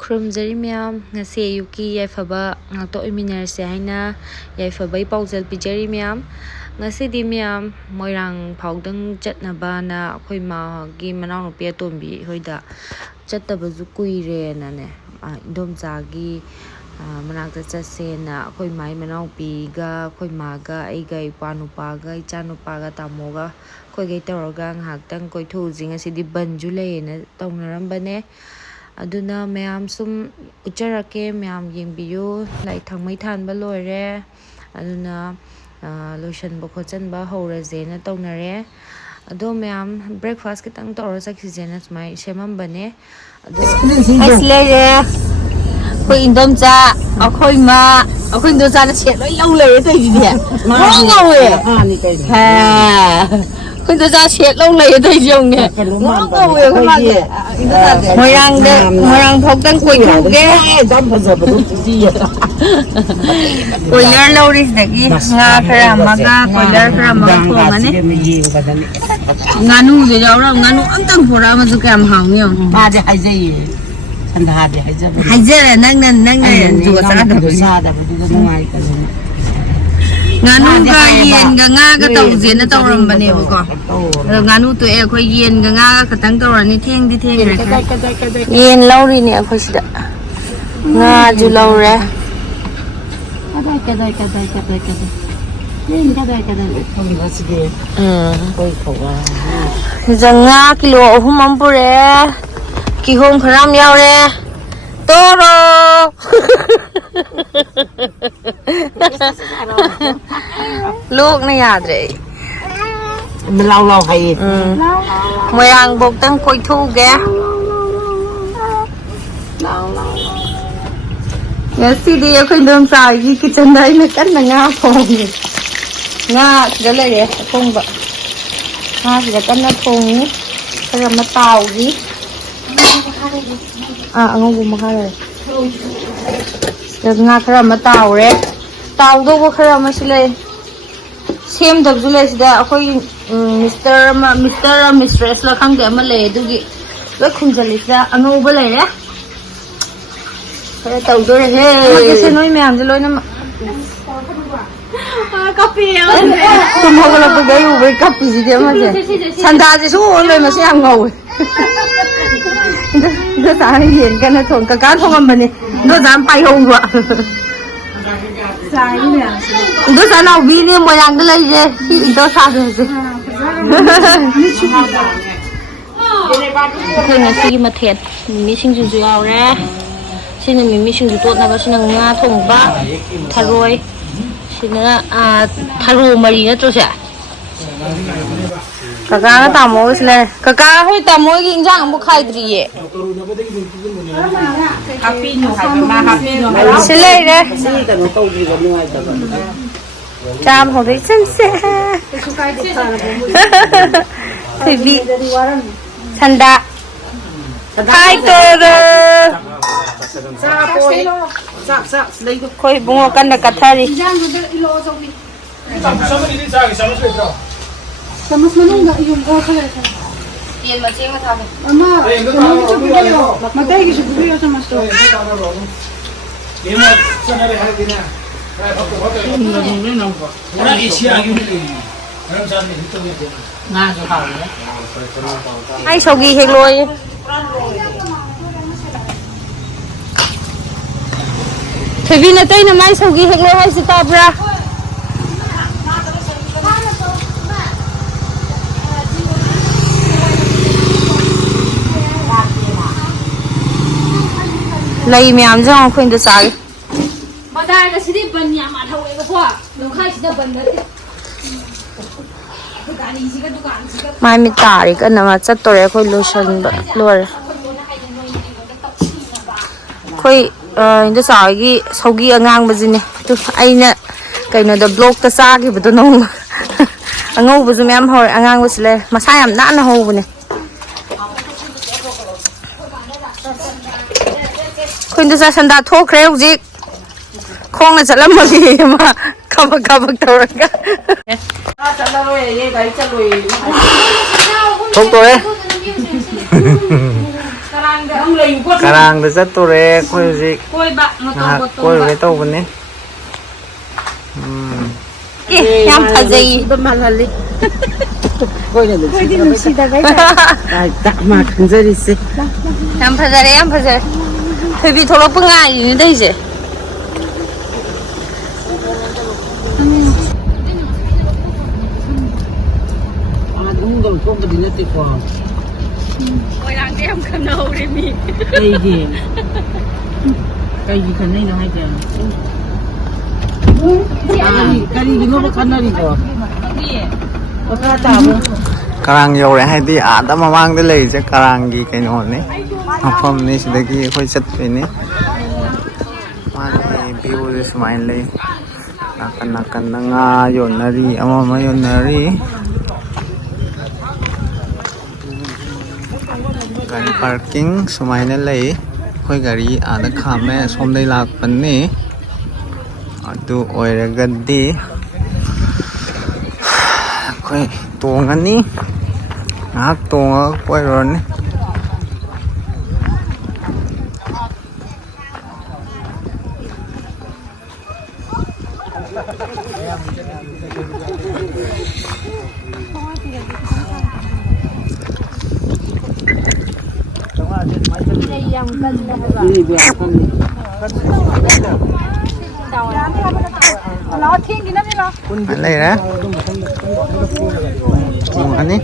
ꯈꯨꯔꯨꯝꯖꯔꯤ ꯃꯌꯥꯝ ꯉꯁꯤ ꯑꯌꯨꯛꯀꯤ ꯌꯥꯏꯐꯕ ꯉꯥꯛꯇ ꯑꯣꯏꯃꯤꯟꯅꯔꯁꯦ ꯍꯥꯏꯅ ꯌꯥꯏꯐꯕꯒꯤ ꯄꯥꯎꯖꯦꯜ ꯄꯤꯖꯔꯤ ꯃꯌꯥꯝ ꯉꯁꯤꯗꯤ ꯃꯌꯥꯝ ꯃꯣꯏꯔꯥꯡ ꯐꯥꯎꯗꯪ ꯆꯠꯅꯕꯅ ꯑꯩꯈꯣꯏ ꯃꯥꯒꯤ ꯃꯅꯥꯎꯅꯨꯄꯤ ꯑꯇꯣꯝꯕꯤ ꯍꯣꯏꯗ ꯆꯠꯇꯕꯁꯨ ꯀꯨꯏꯔꯦꯅꯅꯦ ꯏꯟꯗꯣꯝꯆꯥꯒꯤ ꯃꯅꯥꯛꯇ ꯆꯠꯁꯦꯅ ꯑꯩꯈꯣꯏ ꯃꯥꯒꯤ ꯃꯅꯥꯎꯄꯤꯒ ꯑꯩꯈꯣꯏ ꯃꯥꯒ ꯑꯩꯒ ꯏꯄꯥ ꯅꯨꯄꯥꯒ ꯏꯆꯥ ꯅꯨꯄꯥꯒ ꯇꯥꯃꯣꯒ ꯑꯩꯈꯣꯏꯒꯩ ꯇꯧꯔꯒ ꯉꯥꯏꯍꯥꯛꯇꯪ ꯀꯣꯏꯊꯣꯛꯎꯁꯤ ꯉꯁꯤꯗꯤ ꯕꯟꯁꯨ ꯂꯩꯌꯦꯅ ꯇꯧꯅꯔꯝꯕꯅꯦ ꯑꯗꯨꯅ ꯃꯌꯥꯝ ꯁꯨꯝ ꯎꯠꯆꯔꯛꯀꯦ ꯃꯌꯥꯝ ꯌꯦꯡꯕꯤꯌꯨ ꯊꯥꯡꯃꯩ ꯊꯥꯟꯕ ꯂꯣꯏꯔꯦ ꯑꯗꯨꯅ ꯂꯣꯏꯁꯟꯕ ꯈꯣꯠꯆꯟꯕ ꯍꯧꯔꯁꯦꯅ ꯇꯧꯅꯔꯦ ꯑꯗꯣ ꯃꯌꯥꯝ ꯕ꯭ꯔꯦꯛꯐꯥꯁ ꯈꯤꯇꯪ ꯇꯧꯔ ꯆꯠꯈꯤꯁꯦꯅ ꯁꯨꯃꯥꯏꯅ ꯁꯦꯝꯃꯝꯕꯅꯦ ꯑꯗꯣ ꯑꯩꯁ ꯂꯩꯔꯦ ꯑꯩꯈꯣꯏ ꯏꯟꯗꯣꯝꯆꯥ ꯑꯩꯈꯣꯏ ꯃꯥ ꯑꯩꯈꯣꯏ ꯏꯟꯗꯣꯝꯆꯥꯅ ꯁꯦꯠ ꯂꯣꯏ ꯂꯧ ꯂꯩꯔꯦ ꯇꯧꯔꯤꯁꯤꯗꯤ ꯉꯧ ꯉꯧꯋꯦ ꯑꯩꯈꯣꯏ ꯏꯟꯗꯣꯝꯆꯥ ꯁꯦꯠ ꯂꯧ ꯂꯩꯔꯦ ꯇꯧꯔꯤꯁꯤ ꯌꯦꯡꯉꯨꯅꯦ ꯉꯧ ꯉꯧꯋꯦ ꯑꯩꯈꯣꯏ ꯃꯥꯁꯦ ꯃꯣꯏꯔꯥꯡ ꯐꯥꯎꯇꯪ ꯀꯣꯏꯊꯣꯛꯎꯒꯦ ꯀꯣꯏꯂꯔ ꯂꯧꯔꯤꯁꯤꯗꯒꯤ ꯉꯥ ꯈꯔ ꯑꯃꯒ ꯀꯣꯏꯂꯔ ꯈꯔ ꯑꯃꯒ ꯊꯣꯡꯉꯅꯤ ꯉꯥꯅꯨꯁꯦ ꯌꯥꯎꯔ ꯉꯥꯅꯨ ꯑꯝꯇꯪ ꯄꯣꯔꯛꯑꯃꯁꯨ ꯀꯌꯥꯝ ꯍꯥꯎꯅꯤ ꯌꯦꯡꯉꯨ ꯃꯥꯗꯤ ꯍꯥꯏꯖꯩꯌꯦ ꯁꯟꯗꯥꯗꯤ ꯍꯥꯏꯖꯕꯅꯤ ꯍꯥꯏꯖꯔꯦ ꯅꯪꯅ ꯖꯨꯒꯣꯠ ꯆꯥꯗꯕꯗꯨꯗ ꯅꯨꯡꯉꯥꯏꯇꯗꯅ ꯉꯥꯅꯨꯒ ꯌꯦꯟꯒ ꯉꯥꯒ ꯇꯧꯁꯦꯅ ꯇꯧꯔꯝꯕꯅꯦꯕꯀꯣ ꯑꯗꯣ ꯉꯥꯅꯨ ꯇꯣꯛꯑꯦ ꯑꯩꯈꯣꯏ ꯌꯦꯟꯒ ꯉꯥꯒ ꯈꯛꯇꯪ ꯇꯧꯔꯅꯤ ꯊꯦꯡꯗꯤ ꯊꯦꯡꯈ꯭ꯔꯦ ꯌꯦꯟ ꯂꯧꯔꯤꯅꯦ ꯑꯩꯈꯣꯏ ꯁꯤꯗ ꯉꯥꯁꯨ ꯂꯧꯔꯦ ꯁꯤꯗ ꯉꯥ ꯀꯤꯂꯣ 3 ꯑꯃ ꯄꯨꯔꯛꯑꯦ ꯀꯤꯍꯣꯝ ꯈꯔ ꯑꯃ ꯌꯥꯎꯔꯦ ꯇꯣꯔꯣ ꯂꯣꯛꯅ ꯌꯥꯗ꯭ꯔꯦ ꯂꯥꯎ ꯂꯥꯎ ꯍꯩꯌꯦ ꯃꯣꯏꯔꯥꯡꯐꯧꯇꯪ ꯀꯣꯏꯊꯣꯛꯎꯒꯦ ꯉꯁꯤꯗꯤ ꯑꯩꯈꯣꯏ ꯏꯟꯗꯣꯝꯆꯥꯒꯤ ꯀꯤꯠꯆꯟꯗ ꯑꯩꯅ ꯀꯟꯅ ꯉꯥ ꯊꯣꯡꯉꯤ ꯉꯥ ꯁꯤꯗ ꯂꯩꯔꯦ ꯑꯊꯣꯡꯕ ꯉꯥ ꯁꯤꯗ ꯀꯟꯅ ꯊꯣꯡꯉꯤ ꯈꯔ ꯑꯃ ꯇꯥꯎꯈꯤ ꯑꯉꯧꯕ ꯃꯈꯥ ꯂꯩꯔꯦ ꯁꯤꯗ ꯉꯥ ꯈꯔ ꯑꯃ ꯇꯥꯎꯔꯦ ꯇꯥꯎꯗꯧꯕ ꯈꯔ ꯑꯃꯁꯨ ꯂꯩ ꯁꯦꯝꯗꯕꯁꯨ ꯂꯩ ꯁꯤꯗ ꯑꯩꯈꯣꯏ ꯃꯤꯁꯇ꯭ꯔꯦꯁꯂ ꯈꯪꯗꯦ ꯑꯃ ꯂꯩ ꯑꯗꯨꯒꯤ ꯂꯣꯏ ꯈꯨꯝꯖꯤꯜꯂꯤ ꯁꯤꯗ ꯑꯉꯧꯕ ꯂꯩꯔꯦ ꯈꯔ ꯇꯧꯗꯣꯔꯦꯍꯦ ꯅꯣꯏ ꯃꯌꯥꯝꯁꯦ ꯂꯣꯏꯅꯃꯛ ꯇꯨꯝ ꯍꯧꯒꯠꯂꯛꯄꯗ ꯑꯩ ꯎꯕꯩ ꯀꯞꯄꯤꯁꯤꯗꯤ ꯑꯃꯁꯦ ꯁꯟꯗꯥꯁꯦ ꯁꯨꯡꯑꯣꯏ ꯃꯁꯤ ꯌꯥꯝ ꯉꯧꯋꯦ ꯏꯟꯗꯣꯆꯥꯅ ꯌꯦꯟ ꯀꯟꯅ ꯊꯣꯡ ꯀꯀꯥ ꯊꯣꯡꯉꯝꯕꯅꯦ ꯏꯟꯗꯣꯆꯥꯅ ꯄꯥꯏꯍꯧꯕ ꯏꯟꯗꯣꯆꯥ ꯅꯥꯎꯕꯤꯅꯦ ꯃꯣꯏꯔꯥꯡꯗ ꯂꯩꯁꯦ ꯁꯤ ꯏꯟꯗꯣꯆꯥꯁꯦ ꯍꯧꯖꯤꯛ ꯑꯩꯈꯣꯏ ꯉꯁꯤꯒꯤ ꯃꯊꯦꯜ ꯃꯤꯃꯤ ꯁꯤꯡꯖꯨꯁꯨ ꯌꯥꯎꯔꯦ ꯁꯤꯅ ꯃꯤꯃꯤ ꯁꯤꯡꯖꯨ ꯇꯣꯠꯅꯕ ꯁꯤꯅ ꯉꯥ ꯊꯣꯡꯕ ꯊꯔꯣꯏ ꯁꯤꯅ ꯊꯔꯣ ꯃꯔꯤ ꯅꯠꯇ꯭ꯔꯣꯁꯦ ꯀꯀꯥꯒ ꯇꯥꯃꯣꯒꯁꯨ ꯂꯩꯔꯦ ꯀꯀꯥ ꯍꯣꯏ ꯇꯥꯃꯣꯒꯤ ꯏꯟꯖꯥꯡ ꯑꯃꯨꯛ ꯈꯥꯏꯗ꯭ꯔꯤꯌꯦ ꯁꯤ ꯂꯩꯔꯦ ꯀꯩꯅꯣ ꯇꯧꯗ꯭ꯔꯤꯕ ꯅꯨꯡꯉꯥꯏꯇꯕ ꯆꯥꯕ ꯍꯧꯔꯦ ꯏꯆꯟꯁꯦ ꯊꯣꯏꯕꯤ ꯁꯟꯗꯥ ꯍꯥꯏ ꯇꯣꯔꯣ ꯑꯩꯈꯣꯏ ꯏꯕꯨꯡꯉꯣ ꯀꯟꯅ ꯀꯠꯊꯔꯤ ꯆꯃꯁ ꯃꯅꯨꯡꯗ ꯌꯨꯝ ꯈꯔ ꯌꯦꯟ ꯃꯆꯦ ꯑꯃ ꯊꯥꯕ ꯑꯃ ꯀꯩꯅꯣꯒꯤꯁꯨ ꯄꯤꯕꯤꯌꯣ ꯃꯇꯩꯒꯤꯁꯨ ꯄꯤꯕꯤꯌꯣ ꯆꯃꯁꯇꯣ ꯑꯩ ꯁꯧꯒꯤ ꯍꯦꯛꯂꯣꯏ ꯊꯣꯏꯕꯤ ꯅꯇꯩꯅ ꯃꯥꯏ ꯁꯧꯒꯤ ꯍꯦꯛꯂꯣ ꯍꯥꯏꯁꯤ ꯇꯥꯕ꯭ꯔꯥ ꯂꯩ ꯃꯌꯥꯝꯁꯦ ꯑꯩꯈꯣꯏ ꯏꯟꯗꯣꯆꯥꯒꯤ ꯕꯖꯥꯔꯗꯁꯤꯗꯤ ꯕꯟ ꯌꯥꯝ ꯊꯧꯋꯦꯕꯀꯣ ꯂꯝꯈꯥꯏꯁꯤꯗ ꯕꯟ ꯅꯠꯇꯦ ꯒꯥꯔꯤꯁꯤꯒ ꯗꯨꯀꯥꯟꯁꯤꯒ ꯃꯥꯏ ꯃꯤꯠ ꯇꯥꯔꯤ ꯀꯟꯅ ꯃꯥ ꯆꯠꯇꯣꯔꯦ ꯑꯩꯈꯣꯏ ꯂꯣꯏꯁꯤꯟꯕ ꯂꯣꯏꯔꯦ ꯑꯩꯈꯣꯏ ꯏꯟꯗꯣꯆꯥ ꯍꯣꯏꯒꯤ ꯁꯧꯒꯤ ꯑꯉꯥꯡꯕꯁꯤꯅꯦ ꯑꯩꯅ ꯀꯩꯅꯣꯗ ꯕ꯭ꯂꯣꯛꯇ ꯆꯥꯈꯤꯕꯗꯣ ꯅꯣꯡꯃ ꯑꯉꯧꯕꯁꯨ ꯃꯌꯥꯝ ꯍꯧꯔꯦ ꯑꯉꯥꯡꯕꯁꯨ ꯂꯩ ꯃꯁꯥ ꯌꯥꯝ ꯅꯥꯟꯅ ꯍꯧꯕꯅꯦ ꯑꯩꯈꯣꯏ ꯏꯟꯗꯣꯆꯥ ꯁꯟꯗꯥ ꯊꯣꯛꯈ꯭ꯔꯦ ꯍꯧꯖꯤꯛ ꯈꯣꯡꯅ ꯆꯠꯂꯝꯃꯒꯦ ꯑꯃ ꯀꯕꯛ ꯀꯕꯛ ꯇꯧꯔꯒ ꯊꯣꯛꯇꯣꯔꯦ ꯀꯔꯥꯡꯗ ꯆꯠꯇꯣꯔꯦ ꯑꯩꯈꯣꯏ ꯍꯧꯖꯤꯛ ꯀꯣꯏꯕ ꯉꯥꯏꯍꯥꯛ ꯀꯣꯏꯔꯨꯒꯦ ꯇꯧꯕꯅꯤ ꯌꯥꯝ ꯐꯖꯩ ꯃꯥꯜꯍꯜꯂꯤ ꯑꯩꯈꯣꯏꯗꯤ ꯅꯨꯡꯁꯤꯗꯕꯩ ꯃꯥ ꯈꯟꯖꯔꯤꯁꯦ ꯌꯥꯝ ꯐꯖꯔꯦ ꯌꯥꯝ ꯐꯖꯔꯦ ꯊꯣꯏꯕꯤ ꯊꯣꯛꯂꯛꯄ ꯉꯥꯏꯔꯤꯅꯦ ꯇꯧꯔꯤꯁꯦ ꯑꯗꯨꯝ ꯊꯣꯛꯄꯗꯤ ꯅꯠꯇꯦꯀꯣ ꯃꯣꯏꯔꯥꯡꯗ ꯌꯥꯝ ꯈꯟꯅꯍꯧꯔꯦ ꯃꯤ ꯀꯩꯒꯤ ꯈꯟꯅꯩꯅꯣ ꯍꯥꯏꯁꯦ ꯀꯔꯤꯒꯤꯅꯣꯕ ꯈꯟꯅꯔꯤꯗꯣ ꯃꯈꯥ ꯇꯥꯕ ꯀꯔꯥꯡ ꯌꯧꯔꯦ ꯍꯥꯏꯗꯤ ꯑꯥꯗ ꯃꯃꯥꯡꯗ ꯂꯩꯔꯤꯁꯦ ꯀꯔꯥꯡꯒꯤ ꯀꯩꯅꯣꯅꯤ ꯃꯐꯝꯅꯤ ꯁꯤꯗꯒꯤ ꯑꯩꯈꯣꯏ ꯆꯠꯇꯣꯏꯅꯤ ꯃꯥꯒꯤ ꯚ꯭ꯌꯨꯁꯦ ꯁꯨꯃꯥꯏꯅ ꯂꯩ ꯅꯥꯀꯟ ꯅꯥꯀꯟꯗ ꯉꯥ ꯌꯣꯟꯅꯔꯤ ꯑꯃ ꯌꯣꯟꯅꯔꯤ ꯒꯥꯔꯤ ꯄꯥꯔꯀꯤꯡ ꯁꯨꯃꯥꯏꯅ ꯂꯩ ꯑꯩꯈꯣꯏ ꯒꯥꯔꯤ ꯑꯥꯗ ꯈꯥꯝꯃꯦ ꯁꯣꯝꯗꯩ ꯂꯥꯛꯄꯅꯤ ꯑꯗꯨ ꯑꯣꯏꯔꯒꯗꯤ ꯑꯩꯈꯣꯏ ꯇꯣꯡꯉꯅꯤ ꯉꯥꯏꯍꯥꯛ ꯇꯣꯡꯉꯒ ꯀꯣꯏꯔꯨꯔꯅꯤ ꯂꯩꯔꯦ ꯇꯣꯡꯉꯅꯤ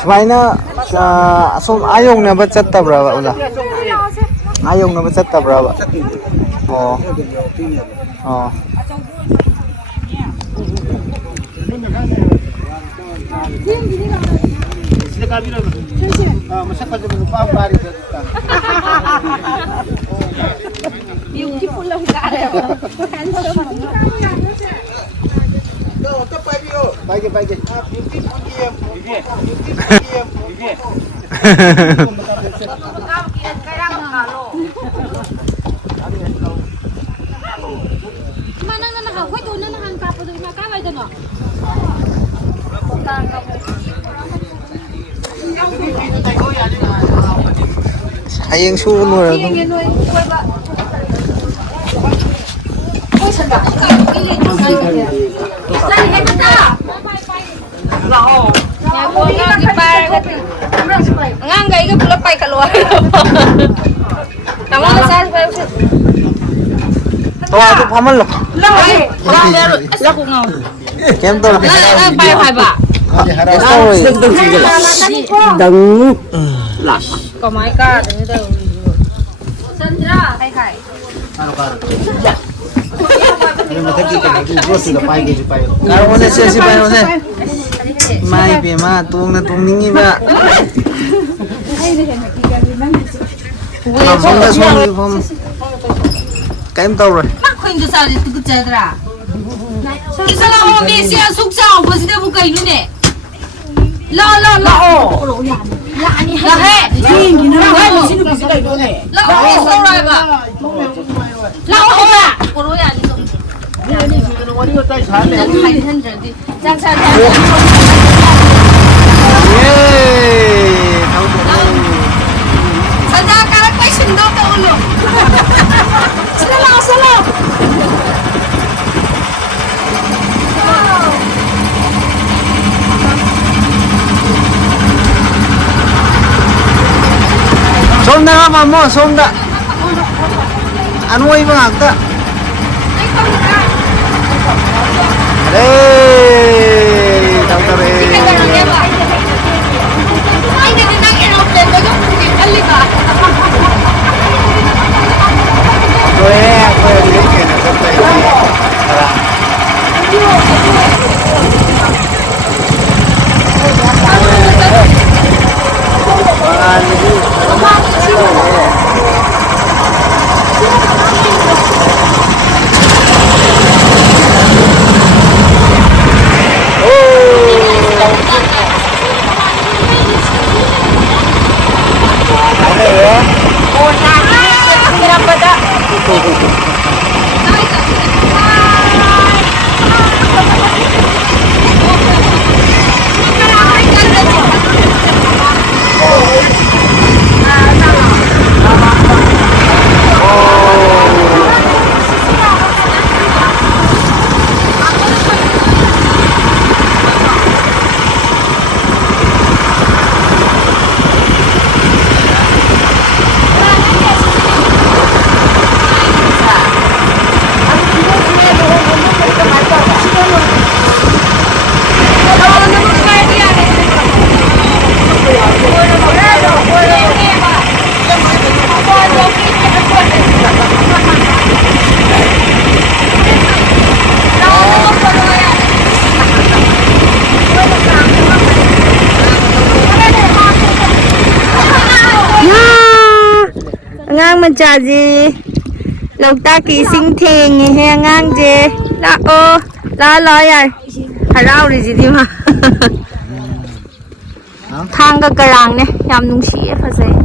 ꯁꯨꯃꯥꯏꯅ ꯑꯁꯣꯝ ꯌꯧꯅꯕ ꯆꯠꯇꯕ꯭ꯔꯥꯕ ꯑꯣꯖꯥ ꯌꯧꯅꯕ ꯆꯠꯇꯕ꯭ꯔꯥꯕ ꯑꯣ ꯑꯣ ꯃꯁꯛ ꯐꯖꯕ ꯅꯨꯄꯥ ꯑꯃ ꯄꯥꯔꯤꯗ ꯕ꯭ꯌꯨꯇꯤꯐꯨꯜ ꯑꯃ ꯀꯥꯔꯦꯕ ꯑꯝꯇ ꯄꯥꯏꯕꯤꯌꯣ ꯄꯥꯏꯒꯦ ꯏꯃꯥ ꯅꯪꯅ ꯅꯍꯥꯟ ꯑꯩꯈꯣꯏ ꯇꯣꯟꯅ ꯅꯍꯥꯟ ꯀꯥꯞꯄꯗꯣ ꯏꯃꯥ ꯀꯥꯏꯋꯥꯏꯗꯅꯣ ꯍꯌꯦꯡ ꯁꯨꯕ ꯂꯣꯏꯔꯒ ꯑꯉꯥꯡꯈꯩꯒ ꯄꯨꯂꯞ ꯄꯥꯏꯈꯠꯂꯣ ꯇꯥꯃꯣ ꯃꯆꯥꯁꯨ ꯄꯥꯏꯔꯛꯎ ꯑꯗꯨ ꯐꯝꯍꯜꯂꯣ ꯀꯩꯝ ꯇꯧꯔꯣꯏ ꯅꯪ ꯄꯥꯏꯌꯨ ꯍꯥꯏꯕ ꯀꯃꯥꯏ ꯀꯥꯗꯣꯏꯅꯣ ꯇꯧꯔꯤꯁꯤꯕꯣ ꯆꯟꯗ꯭ꯔꯥ ꯍꯥꯏ ꯀꯥꯔꯣꯅꯦ ꯁꯤ ꯄꯥꯏꯔꯣꯅꯦ ꯏꯃꯥ ꯏꯕꯦꯝꯃ ꯇꯣꯡꯅꯤꯡꯉꯤꯕ ꯐꯝ ꯀꯩꯝ ꯇꯧꯔꯣꯏ ꯈꯣꯏꯗ ꯆꯥꯔꯤ ꯇꯨꯀꯠꯆꯗ꯭ꯔꯥ ꯆꯠꯂꯣ ꯃꯦꯁꯤ ꯑꯁꯨꯛ ꯆꯥꯎꯕꯁꯤꯗꯕꯨ ꯀꯩꯅꯣꯅꯦ ꯂꯥꯛꯑꯣ ꯌꯥꯅꯤ ꯂꯥꯛꯍꯦ ꯁꯤ ꯅꯨꯄꯤꯁꯤ ꯀꯩꯅꯣꯅꯦ ꯂꯥꯛꯑꯣ ꯍꯥꯏꯕ ꯂꯥꯛꯑꯣ ꯍꯥꯏꯕ ꯄꯣꯔꯣ ꯌꯥꯅꯤ ꯋꯥꯔꯤ ꯋꯥꯇꯥꯏ ꯁꯥꯔꯦ ꯍꯟꯗ꯭ꯔꯗꯤ ꯆꯥꯛ ꯆꯥꯔꯦ ꯁꯟꯖꯥ ꯀꯥꯔꯛꯄꯩ ꯁꯤꯟꯗꯣ ꯇꯧꯂꯣ ꯁꯤꯗ ꯂꯥꯛꯑꯣ ꯁꯣꯝꯗ ꯃꯥꯃꯣ ꯁꯣꯝꯗ ꯑꯅꯣꯏꯕ ꯉꯥꯛꯇ ꯑꯉꯥꯡ ꯃꯆꯥꯁꯤ ꯂꯣꯛꯇꯥꯛꯀꯤ ꯏꯁꯤꯡ ꯊꯦꯡꯉꯦꯍꯦ ꯑꯉꯥꯡꯁꯦ ꯂꯥꯛꯑꯣ ꯂꯥꯛꯑꯣ ꯌꯥꯔꯦ ꯍꯔꯥꯎꯔꯤꯁꯤꯗꯤ ꯃꯥ ꯊꯥꯡꯒ ꯀꯔꯥꯡꯅꯦ ꯌꯥꯝ ꯅꯨꯡꯁꯤꯌꯦ ꯐꯖꯩ